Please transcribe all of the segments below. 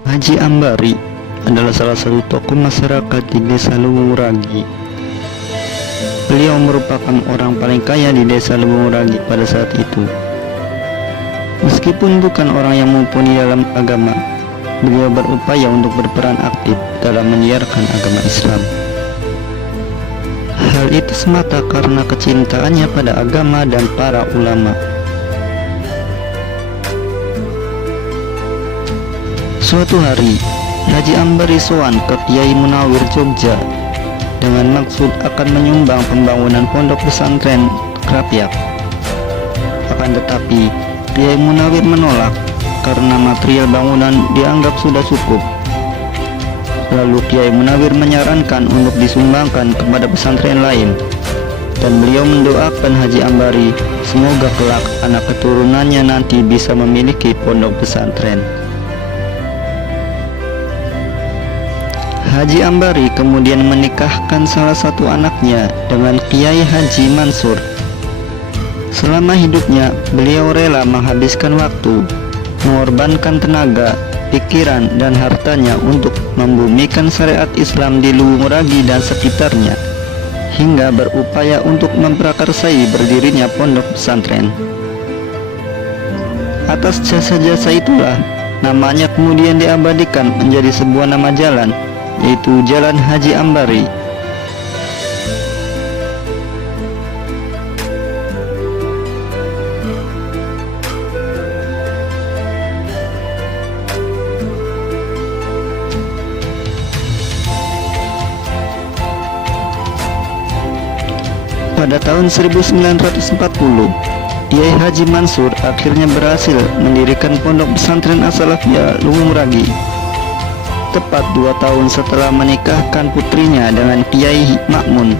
Haji Ambari adalah salah satu tokoh masyarakat di Desa Luwung Ragi. Beliau merupakan orang paling kaya di Desa Luwung Ragi pada saat itu. Meskipun bukan orang yang mumpuni dalam agama, beliau berupaya untuk berperan aktif dalam menyiarkan agama Islam. Hal itu semata karena kecintaannya pada agama dan para ulama. Suatu hari, Haji Ambari sowan ke Kiai Munawir Jogja dengan maksud akan menyumbang pembangunan pondok pesantren Krapyak. Akan tetapi, Kiai Munawir menolak karena material bangunan dianggap sudah cukup. Lalu Kiai Munawir menyarankan untuk disumbangkan kepada pesantren lain, dan beliau mendoakan Haji Ambari semoga kelak anak keturunannya nanti bisa memiliki pondok pesantren. Haji Ambari kemudian menikahkan salah satu anaknya dengan Kiai Haji Mansur. Selama hidupnya, beliau rela menghabiskan waktu, mengorbankan tenaga, pikiran, dan hartanya untuk membumikan syariat Islam di Luwung Ragi dan sekitarnya, hingga berupaya untuk memprakarsai berdirinya pondok pesantren. Atas jasa-jasa itulah, namanya kemudian diabadikan menjadi sebuah nama jalan, yaitu Jalan Haji Ambari. Pada tahun 1940, Kiai Haji Mansur akhirnya berhasil mendirikan pondok pesantren As-Salafiyah Luwung Ragi. Tepat 2 tahun setelah menikahkan putrinya dengan Kiai Makmun.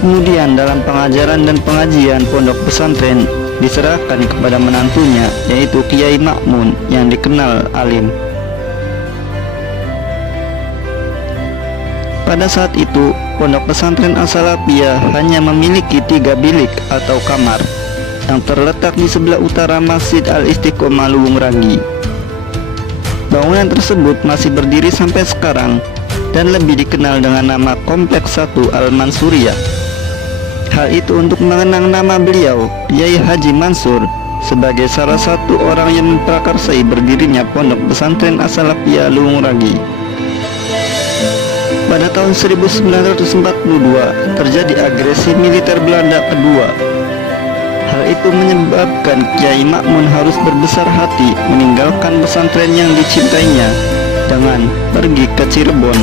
Kemudian dalam pengajaran dan pengajian pondok pesantren diserahkan kepada menantunya, yaitu Kiai Makmun yang dikenal alim. Pada saat itu, pondok pesantren As-Salafiyah hanya memiliki 3 bilik atau kamar yang terletak di sebelah utara Masjid Al-Istiqomah Luwung Ragi. Bangunan tersebut masih berdiri sampai sekarang dan lebih dikenal dengan nama Kompleks 1 Al-Mansuriyah. Hal itu untuk mengenang nama beliau, Kiai Haji Mansur, sebagai salah satu orang yang memprakarsai berdirinya pondok pesantren As-Salafiyah Luwung Ragi. Pada tahun 1942 terjadi agresi militer Belanda kedua. Hal itu menyebabkan Kiai Makmun harus berbesar hati meninggalkan pesantren yang dicintainya dengan pergi ke Cirebon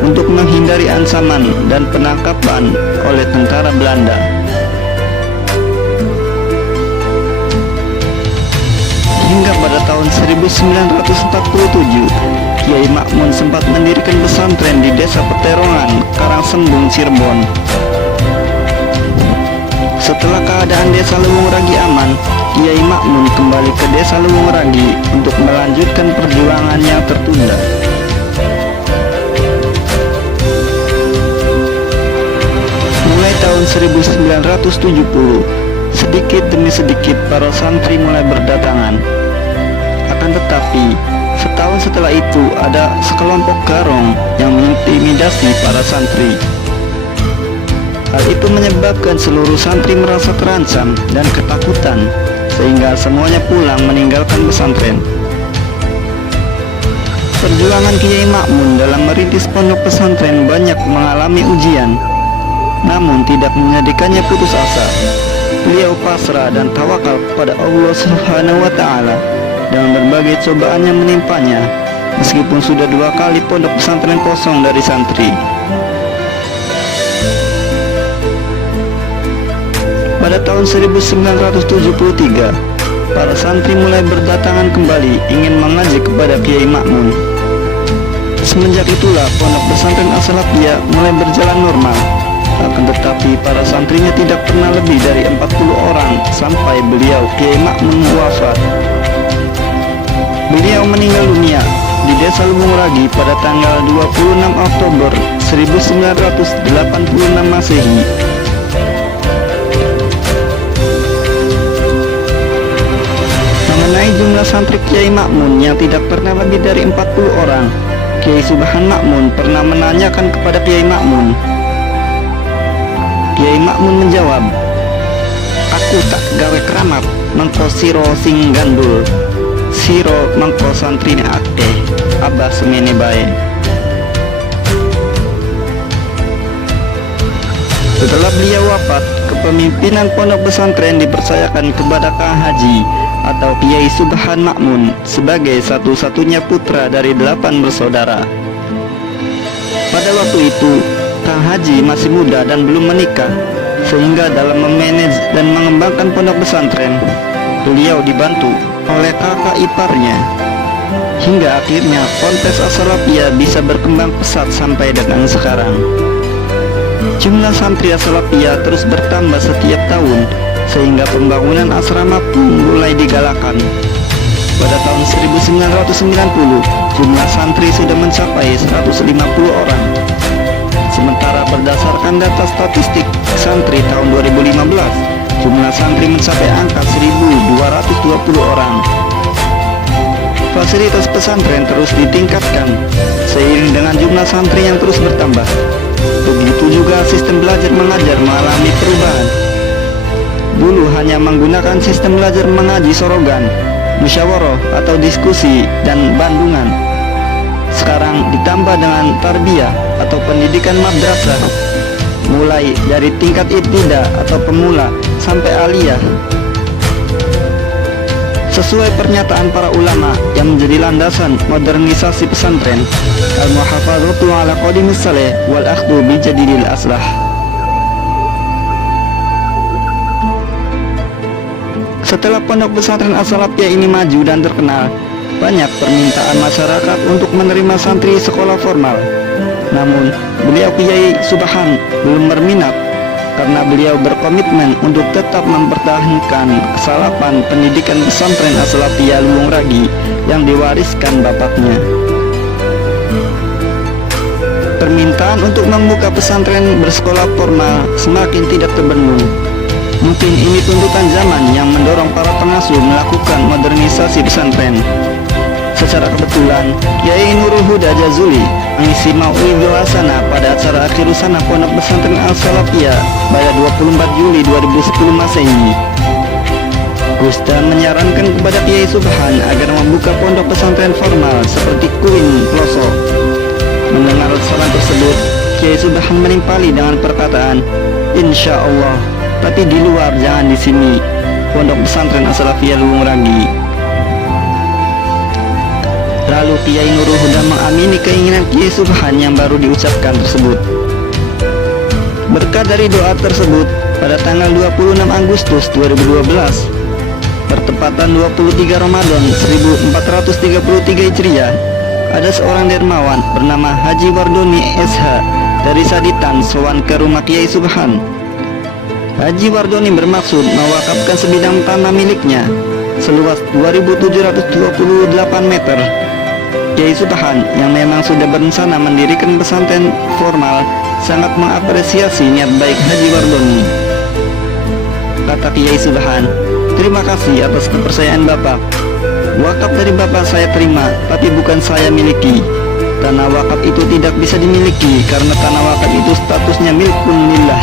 untuk menghindari ancaman dan penangkapan oleh tentara Belanda. Hingga pada tahun 1947, Kiai Makmun sempat mendirikan pesantren di Desa Peterongan, Karangsembung, Cirebon. Setelah keadaan Desa Luwung Ragi aman, Kiai Makmun kembali ke Desa Luwung Ragi untuk melanjutkan perjuangan yang tertunda. Mulai tahun 1970, sedikit demi sedikit para santri mulai berdatangan. Akan tetapi, setahun setelah itu ada sekelompok garong yang mengintimidasi para santri. Hal itu menyebabkan seluruh santri merasa terancam dan ketakutan, sehingga semuanya pulang meninggalkan pesantren. Perjuangan Kiai Makmun dalam merintis pondok pesantren banyak mengalami ujian, namun tidak menjadikannya putus asa. Beliau pasrah dan tawakal kepada Allah Subhanahu wa Ta'ala dengan berbagai cobaan yang menimpanya, meskipun sudah 2 kali pondok pesantren kosong dari santri. Pada tahun 1973, para santri mulai berdatangan kembali ingin mengaji kepada Kiai Makmun. Semenjak itulah pondok pesantren As-Salafiyah mulai berjalan normal. Akan tetapi para santrinya tidak pernah lebih dari 40 orang sampai beliau Kiai Makmun wafat. Beliau meninggal dunia di Desa Luwung Ragi pada tanggal 26 Oktober 1986 Masehi. Mengenai jumlah jumlah santri Kiai Makmun yang tidak pernah lebih dari 40 orang, Kiai Subhan Makmun pernah menanyakan kepada Kiai Makmun. Kiai Makmun menjawab, "Aku tak gawe keramat, mengko siro sing gandul, siro mengko santrine akeh, abah semene bae." Setelah beliau wafat, kepemimpinan pondok pesantren dipercayakan kepada Kang Haji atau Kiai Subhan Makmun sebagai satu-satunya putra dari 8 bersaudara. Pada waktu itu, Kang Haji masih muda dan belum menikah, sehingga dalam memanage dan mengembangkan pondok pesantren, beliau dibantu oleh kakak iparnya. Hingga akhirnya Ponpes As-Salafiyah bisa berkembang pesat sampai dengan sekarang. Jumlah santri As-Salafiyah terus bertambah setiap tahun, sehingga pembangunan asrama pun mulai digalakan. Pada tahun 1990, jumlah santri sudah mencapai 150 orang. Sementara berdasarkan data statistik santri tahun 2015, jumlah santri mencapai angka 1.220 orang. Fasilitas pesantren terus ditingkatkan seiring dengan jumlah santri yang terus bertambah. Begitu juga sistem belajar mengajar mengalami perubahan. Dulu hanya menggunakan sistem belajar mengaji sorogan, musyawarah atau diskusi dan bandungan. Sekarang ditambah dengan tarbiyah atau pendidikan madrasah, mulai dari tingkat ibtida atau pemula sampai aliyah. Sesuai pernyataan para ulama yang menjadi landasan modernisasi pesantren, al-muhafadzatu ala qadimis saleh wal akhdhu bi jadidil aslah. Setelah pondok pesantren As-Salafiyah ini maju dan terkenal, banyak permintaan masyarakat untuk menerima santri sekolah formal. Namun, beliau Kiai Subhan belum berminat karena beliau berkomitmen untuk tetap mempertahankan kesalahan pendidikan pesantren As-Salafiyah Luwung Ragi yang diwariskan bapaknya. Permintaan untuk membuka pesantren bersekolah formal semakin tidak terbendung. Mungkin ini tuntutan zaman yang mendorong para pengasuh melakukan modernisasi pesantren. Secara kebetulan, Kiai Nurul Huda Jazuli mengisi Mau'idul Hasanah pada acara akhir sana Pondok Pesantren As-Salafiyah pada 24 Juli 2010 Masehi. Gusda menyarankan kepada Kiai Subhan agar membuka pondok pesantren formal seperti Kuin Pelosok. Mendengar saran tersebut, Kiai Subhan menimpali dengan perkataan, "Insya Allah, tapi di luar, jangan di sini, Pondok Pesantren As-Salafiyah Luwung Ragi." Lalu Kiai Nurul Huda mengamini keinginan Kiai Subhan yang baru diucapkan tersebut. Berkat dari doa tersebut, pada tanggal 26 Agustus 2012, bertepatan 23 Ramadan 1433 Hijriah, ada seorang dermawan bernama Haji Wardoni SH dari Saditan sowan ke rumah Kiai Subhan. Haji Wardoni bermaksud mewakafkan sebidang tanah miliknya seluas 2.728 meter. Kiai Subhan yang memang sudah berencana mendirikan pesantren formal sangat mengapresiasi niat baik Haji Wardoni. Kata Kiai Subhan, "Terima kasih atas kepercayaan Bapak. Wakaf dari Bapak saya terima, tapi bukan saya miliki. Tanah wakaf itu tidak bisa dimiliki karena tanah wakaf itu statusnya milikun lillah,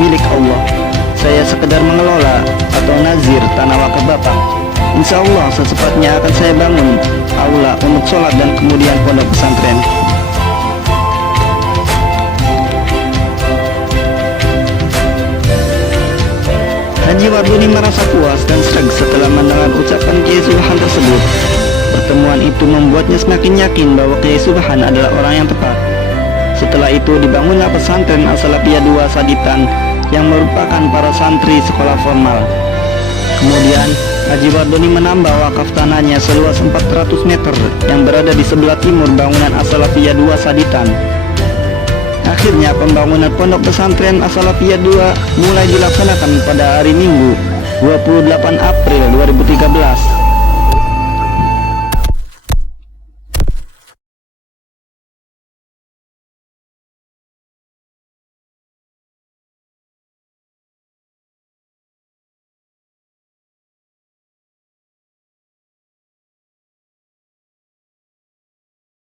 milik Allah. Saya sekedar mengelola atau nazir tanah wakaf Bapak. Insya Allah secepatnya akan saya bangun aula untuk sholat dan kemudian pondok pesantren." Haji Wardoni merasa puas dan sreg setelah mendengar ucapan Kiai Subhan tersebut. Pertemuan itu membuatnya semakin yakin bahwa Kiai Subhan adalah orang yang tepat. Setelah itu dibangunlah pesantren As-Salafiyah 2 Saditan yang merupakan para santri sekolah formal. Kemudian Haji Wardoni menambah wakaf tanahnya seluas 400 meter yang berada di sebelah timur bangunan As-Salafiyah 2 Saditan. Akhirnya pembangunan pondok pesantren As-Salafiyah 2 mulai dilaksanakan pada hari Minggu 28 April 2013.